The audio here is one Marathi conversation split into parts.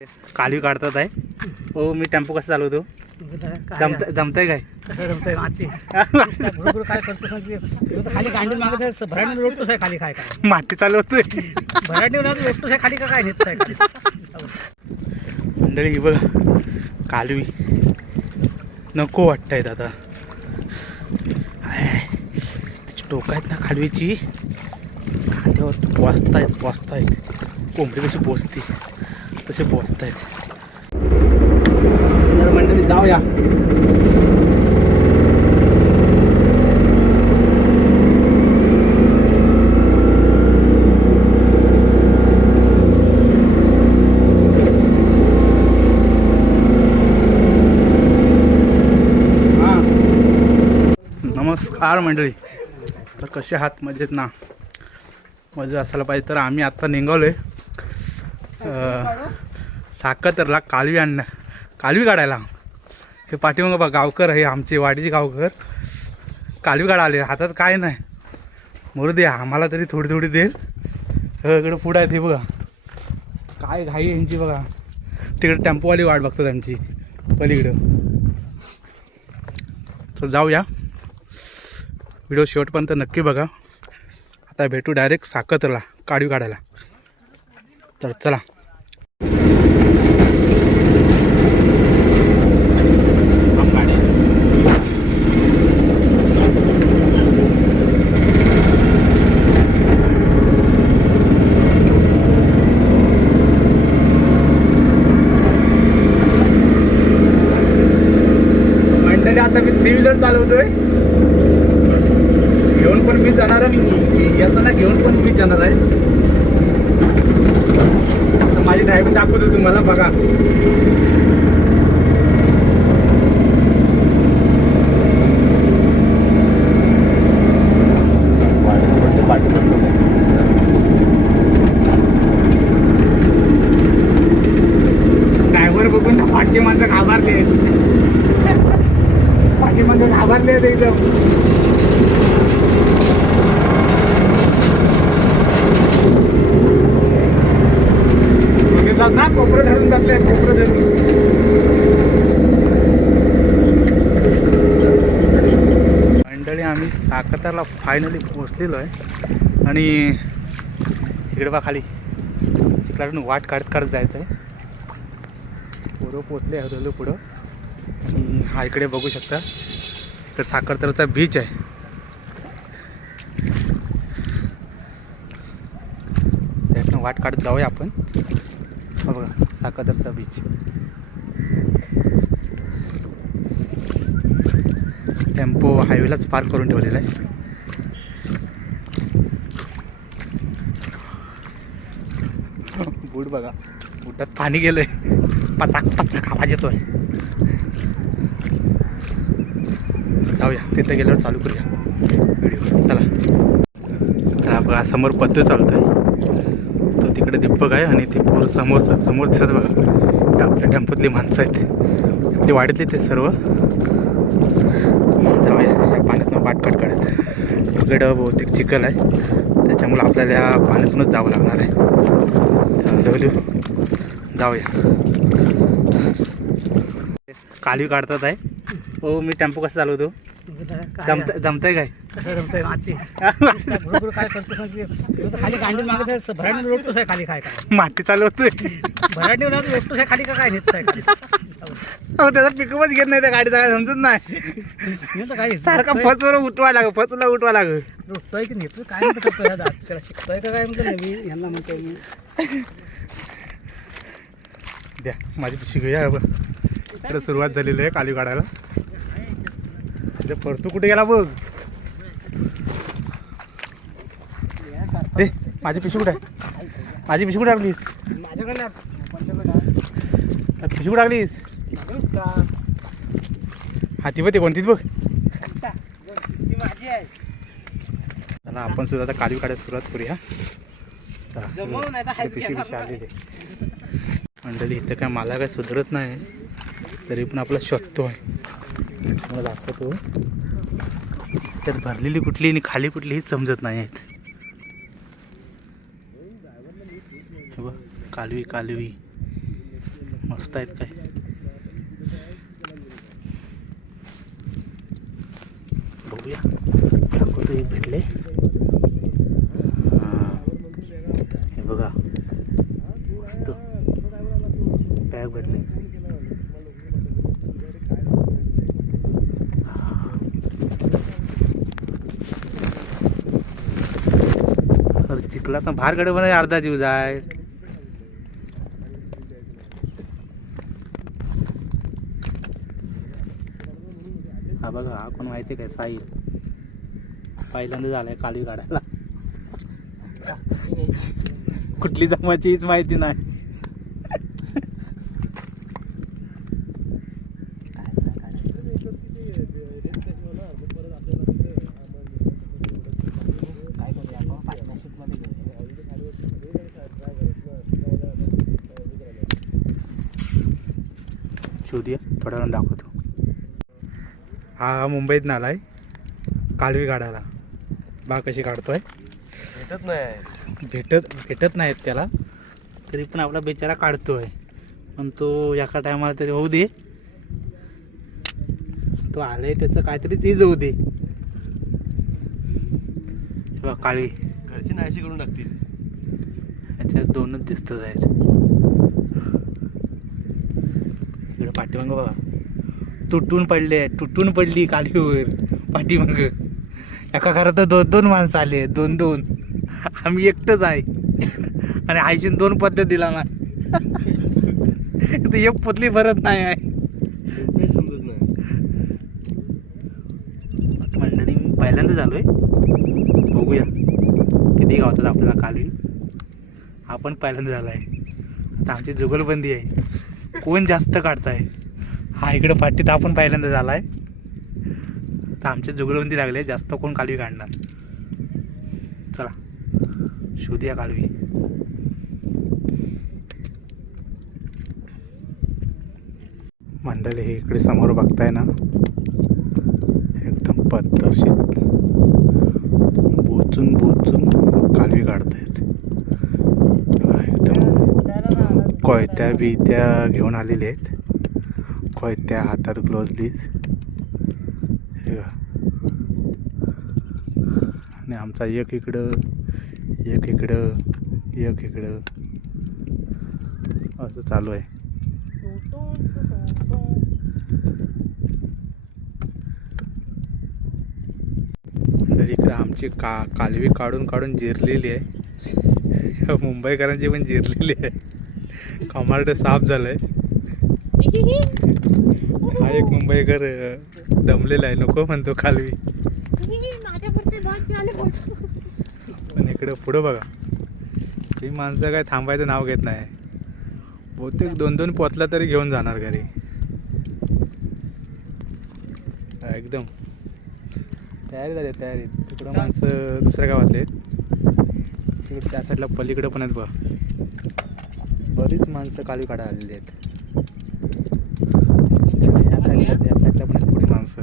कालवी काढतात आहे. हो, मी टेम्पो कसं चालवतो जमतंय काय? जमतंय माती बरोबर काय करतो सांग. खाली गांडी मागत भराडी लोटतोस आहे खाली काय काय माती चालवतोय भराडी लोटतोस आहे खाली का काय नेतोस आहे. मंडळी ही बघा कालवी नको वाटतायत आता. तिची टोकं आहेत ना कालवीची, खांद्यावर पोचतायत. कोंबडी कशी पोचते तसे पोचतायत. तर मंडळी जाऊया. नमस्कार मंडळी, तर कसे आहात? मजेत ना? मजा असायला पाहिजे. तर आम्ही आत्ता निघालोय साकतरला कालवी काढायला. हे पाठीमागं बघा गावकर आहे, आमचे वाडीचे गावकर कालवी काढा आले. हातात काय नाही, मरू दे आम्हाला तरी थोडी थोडी देईल. इकडं पुढं आहे ते बघा, काय घाई यांची बघा. तिकडे टेम्पोवाली वाट बघतात आमची पलीकडं. तर जाऊया, व्हिडिओ शेवटपर्यंत नक्की बघा. आता भेटू डायरेक्ट साकतरला कालवी काढायला. तर चला. मंडळी आता मी 3 व्हीलर चालवतोय. घेऊन पण मी जाणार आहे, येताना घेऊन पण मी जाणार आहे. माझी ड्रायव्हिंग दाखवतो तुम्हाला बघा. ड्रायव्हर बघून ना पाठी माणसं घाबरले, पाठी माणसं घाबरले एकदम. ना कोपरं धरून बसले, कोपरं धरून. मंडळी आम्ही साकतरला फायनली पोहोचलेलो आहे. आणि इकडे बा खाली चिखलातून वाट काढत जायचं आहे. पुढं पोचले हरवलं पुढं. आणि हा इकडे बघू शकता, तर साकतरचा बीच आहे. त्यातनं वाट काढत जाऊया आपण. बघा साकतरचा बीच. टेम्पो हायवेलाच पार्क करून ठेवलेला आहे. बूट बघा, बुटात पाणी गेलंय, पचाक आवाज येतोय. जाऊया तिथे गेल्यावर चालू करूया व्हिडिओ. चला. तर बघा समोर पत्तू चालत आहे, तो तिकडे दीपक आहे. आणि ते पोरं समोर दिसत बघा, ते आपल्या टेम्पोतली माणसं आहेत, आपली वाडीतली ते सर्व. जाऊया या पाण्यातून वाटकाट काढत. इकडं बहुतेक चिखल आहे, त्याच्यामुळे आपल्याला या पाण्यातूनच जावं लागणार आहे. जाऊया. कालवी काढतात आहे. हो, मी टेम्पो कसं चालवतो जमतंय काय? जमतंय माती बरोबर काय करतो सांग. खाली गांडी मागत भराडी लोटतोस आहे खाली काय काय माती चालवतोय. भराडी लोटतोस आहे खाली का काय नेतोस आहे. त्याचा पिकअपच घेत नाही, त्या गाडीचा काय समजत नाही. काय सारखा फचवर उठवा लाग. लोटतोय की नेतोय काय म्हणतो त्याला शिकतोय का काय म्हणतो नवीन यांना म्हणतोय मी. द्या माझी पिशी घेऊया. इकडे सुरुवात झालेली आहे कालवी काढायला. परतू कुठे गेला बघ. माझी पिशवी कुठे आहे? माझी पिशवी कुठे टाकलीस? माझ्याकडे पिशवी कुठे टाकलीस? हाती बघ, ते कोणतीच बघ. माझी आहे. चला आपण सुद्धा आता कालवी काढायला सुरुवात करूया. पिशवी आली ते. मंडळी इथं काय मला काय सुधरत नाही, तरी पण आपला शोधतो आहे. मला दाखवतो. त्यात भरलेली कुठली आणि खाली कुठली हेच समजत नाही आहेत. कालवी कालवी मस्त आहेत काय. बघूया, दाखवतो. एक भेटले, हे बघा मस्त पॅक भेटले. चिखलात ना बाहेर कडे पण अर्धा जीव जाय. हा बघा, हा कोण माहिती काय, साहिल. पहिल्यांदा झालाय कालवी काढायला. कुठली जमाची हीच माहिती नाही. शोधूया, थोड्या वेळानं दाखवतो. हा मुंबईत नालाय कालवी काढायला. बा कशी काढतोय. भेटत नाहीत त्याला, तरी पण आपला बिचारा काढतोय. पण तो एका टायमाला तरी होऊ दे, तो आलाय त्याचं काहीतरी चीज होऊ दे. काळवी घरची नाहीशी करून टाकतील. याच्यात दोनच दिसत आहेत. इकडे पाठीमागं बघा, तुटून पडली कालवीवर पाठीमाग. एका घरात 2-2 माणसं आले, 2-2. आम्ही एकटंच आहे आणि आईशीन 2 पद्धत दिला ना. एक पोतली भरत नाही आहे. काही समजत नाही. मंडळी मी पहिल्यांदा झालोय. बघूया किती गावतात आपल्याला कालवी. आपण पहिल्यांदा झाला आहे. आता आमची जुगलबंदी आहे, कोण जास्त काढताय. हा इकडं पाठीत आपण पहिल्यांदा झाला आहे. तर आमची जुगलबंदी लागली आहे, जास्त कोण कालवी काढणार. चला शोधूया कालवी. मंडळी हे इकडे समोर बघताय ना, एकदम पद्धतशीर बोचून कालवी काढतायत. एकदम कोयत्या बित्या घेऊन आलेले आहेत. कोयत्या, हातात ग्लोव्ज. हे आणि आमचा एक इकडं असं चालू आहे. तर इकडं आमची कालवी काढून जिरलेली आहे. मुंबईकरांची पण जिरलेली आहे. कमार्ड साफ झालंय. हा एक मुंबईकर दमलेला आहे, नको म्हणतो कालवी. पण इकडं पुढं बघा, ही माणसं काय थांबायचं नाव घेत नाही. बहुतेक 2-2 पोतला तरी घेऊन जाणार घरी. एकदम तयारी झाली, तयारी. तिकडं माणसं दुसऱ्या गावातले आहेत. तिकडे त्या साईडला पलीकडं पण आहेत बघा, बरीच माणसं कालवी काढायला आलेली आहेत. त्या साईडला पण आहेत पुढे माणसं.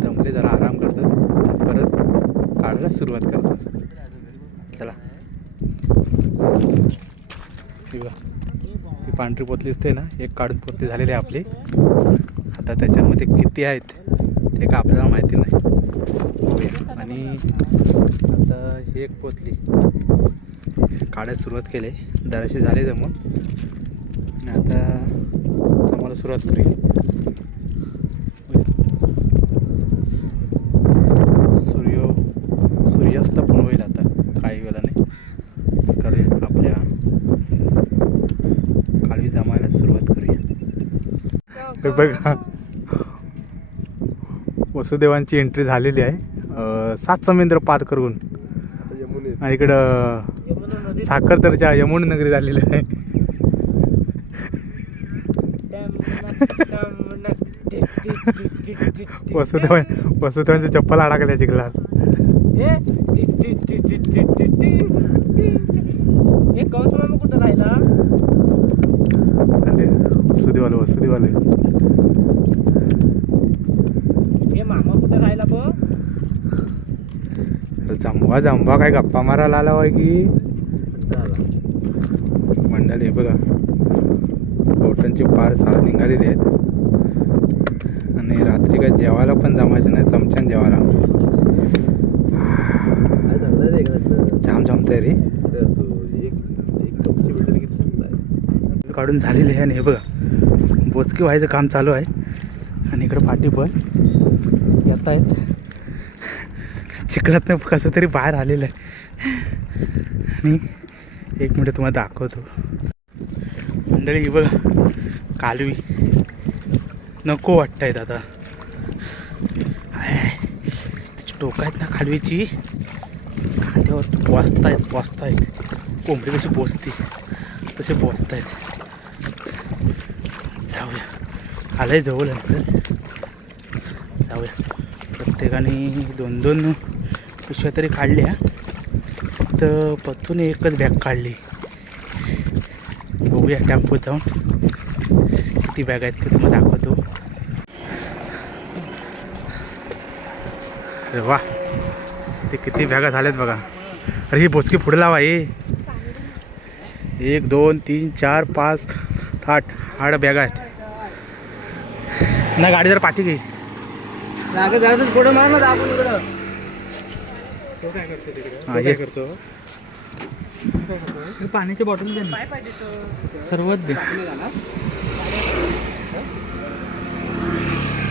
दमले, जरा आराम करतात, परत काढायला सुरुवात करतात. चला ती पांढरी पोतली असते ना, एक काढून पोतली झालेली आहे आपली. आता त्याच्यामध्ये किती आहेत ते का आपल्याला माहिती नाही. आणि आता ही एक पोतली काढायला सुरुवात केली. जराशी झाली जमून, आणि आता आम्हाला सुरुवात करूया. सूर्यास्त पण होईल आता काही वेळाने. करूया, आपल्या कालवी जमायला सुरुवात करूया. बघा, वसुदेवांची एंट्री झालेली आहे 7 समुद्र पार करून. आणि इकडं साखरतरच्या यमुना नगरी झालेली आहे. वसुदेवांच्या चप्पल अडकल्या चिखलात. कुठं राहिला वसुदेवाले हे मामा कुठं आला बघ. जमवा जमवा काय गप्पा मारायला आला होय की मंडळी. हे बघा बोटांची पार सार निघालेली आहेत आणि रात्री काय जेवायला पण जमायचं नाही, चमच्यान जेवायला. काय चांगलं रे घातलं जाम जमतंय रे. एक कपची भेटेल किती चांगला आहे. काढून झालेली आहे आणि हे बघा बोचकी व्हायचं काम चालू आहे आणि इकडे पाठी पण येत आहेत. चिखलातनं कसं तरी बाहेर आलेलं आहे आणि एक मिनिट तुम्हाला दाखवतो मंडळी. ही बघा कालवी नको वाटत आहेत आता. तिची टोकं आहेत ना कालवीची, खांद्यावर पोचतायत. कोंबडी कशी पोचते तसे पोचतायत. जाऊया, आलंय जवळ नंतर जाऊया. प्रत्येकाने 2-2 पिशव्या तरी काढल्या, फक्त पतून एकच बॅग काढली. बघूया टेम्पोत जाऊन किती बॅग आहेत ते तुम्हाला दाखवतो. अरे वा, ते किती बॅगा झाल्यात बघा. अरे ही बोचकी पुढे लावा. 1 2 3 4 5 8 बॅगा आहेत ना. गाडी जर पाठी घे. जरासं पुढे मार ना आपण इकडं. काय करतो पाण्याची बॉटल दे, सर्वच दे.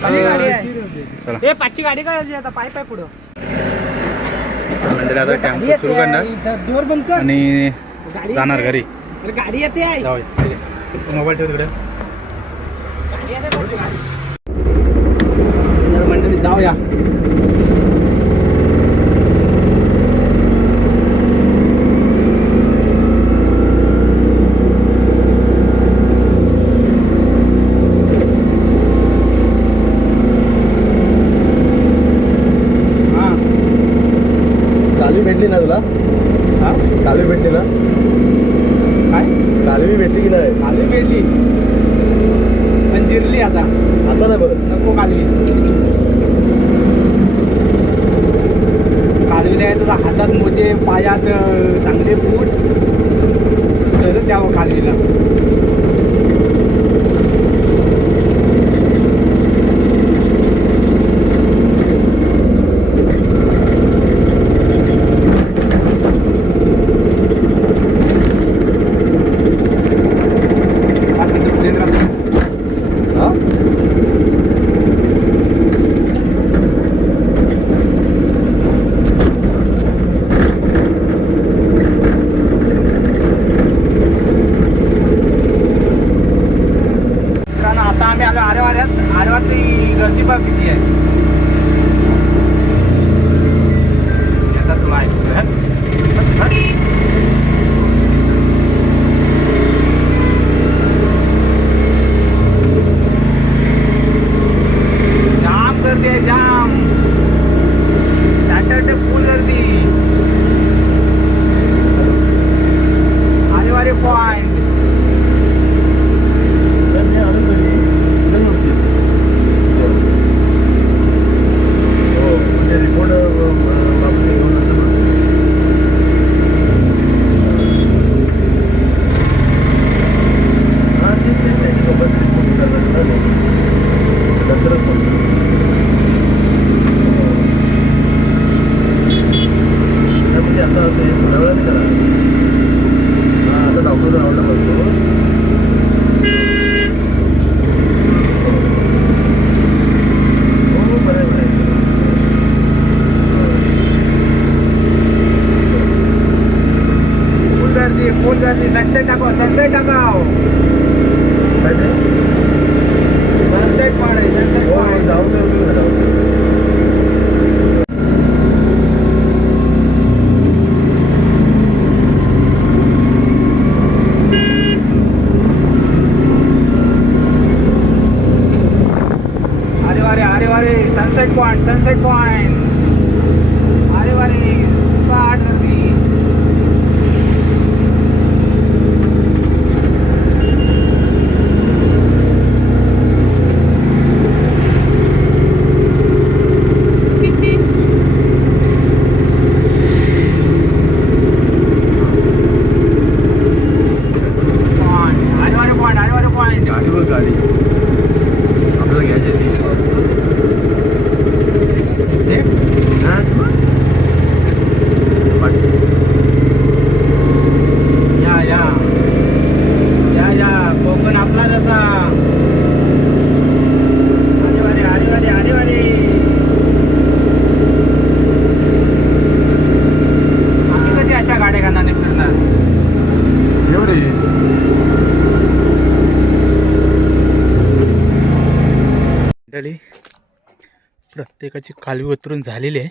चला हे 5ची गाडी काढायची आता. पाय पुढं म्हणजे आता टेम्पो सुरू करणार डोर बंद कर आणि गाडी जाणार घरी. अरे गाडी येते आहे. जाऊया. ठीक आहे, मोबाईल ठेव तिकडे. गाडी येते बघ, गाडी. तर मंडळी जाऊया. कालवी भेटली ना तुला? हा? कालवी भेटली ना? काय कालवी भेटली की नाही? कालवी भेटली पण जिरली आता. आता नाही बघत. नको कालवी. कालवीला आहे तुझा हातात मोजे, पायात चांगले बूट, तरच यावं कालवीला. आरेवारी गर्दी बघ किती आहे. आता तुला जाम गर्दी आहे, जाम. सॅटरडे फुल गर्दी. आरेवारी पॉइंट. आता असं आहे, थोड्या वेळाने करा. हा, आता डॉक्टर राऊंडला बसतो. हो बरं आहे, बरं आहे. फुल गर्दी. सनसेट टाकाव, सनसेट टाकाव. काय ते? सनसेट पॉइंट आहे, सनसेट हो, पॉइंट. जाऊ दे, जाऊ दे. Sunset point, sunset point. अरे वारे सुसाट गर्दी. प्रत्येकाची कालवी उतरून झालेली आहे.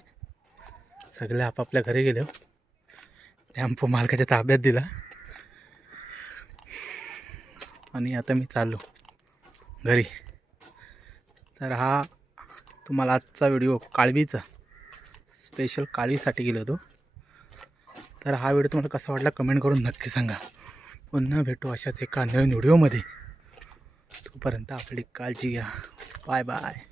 सगळे आपापल्या घरी गेले. टेम्पो मालकाच्या ताब्यात दिला आणि आता मी चाललो घरी. तर हा तुम्हाला आजचा व्हिडिओ काळवीचा स्पेशल काळवीसाठी गेलो होतो. तर हा व्हिडिओ तुम्हाला कसा वाटला कमेंट करून नक्की सांगा. पुन्हा भेटू अशाच एका नवीन व्हिडिओमध्ये. तोपर्यंत आपली काळजी घ्या. Bye bye.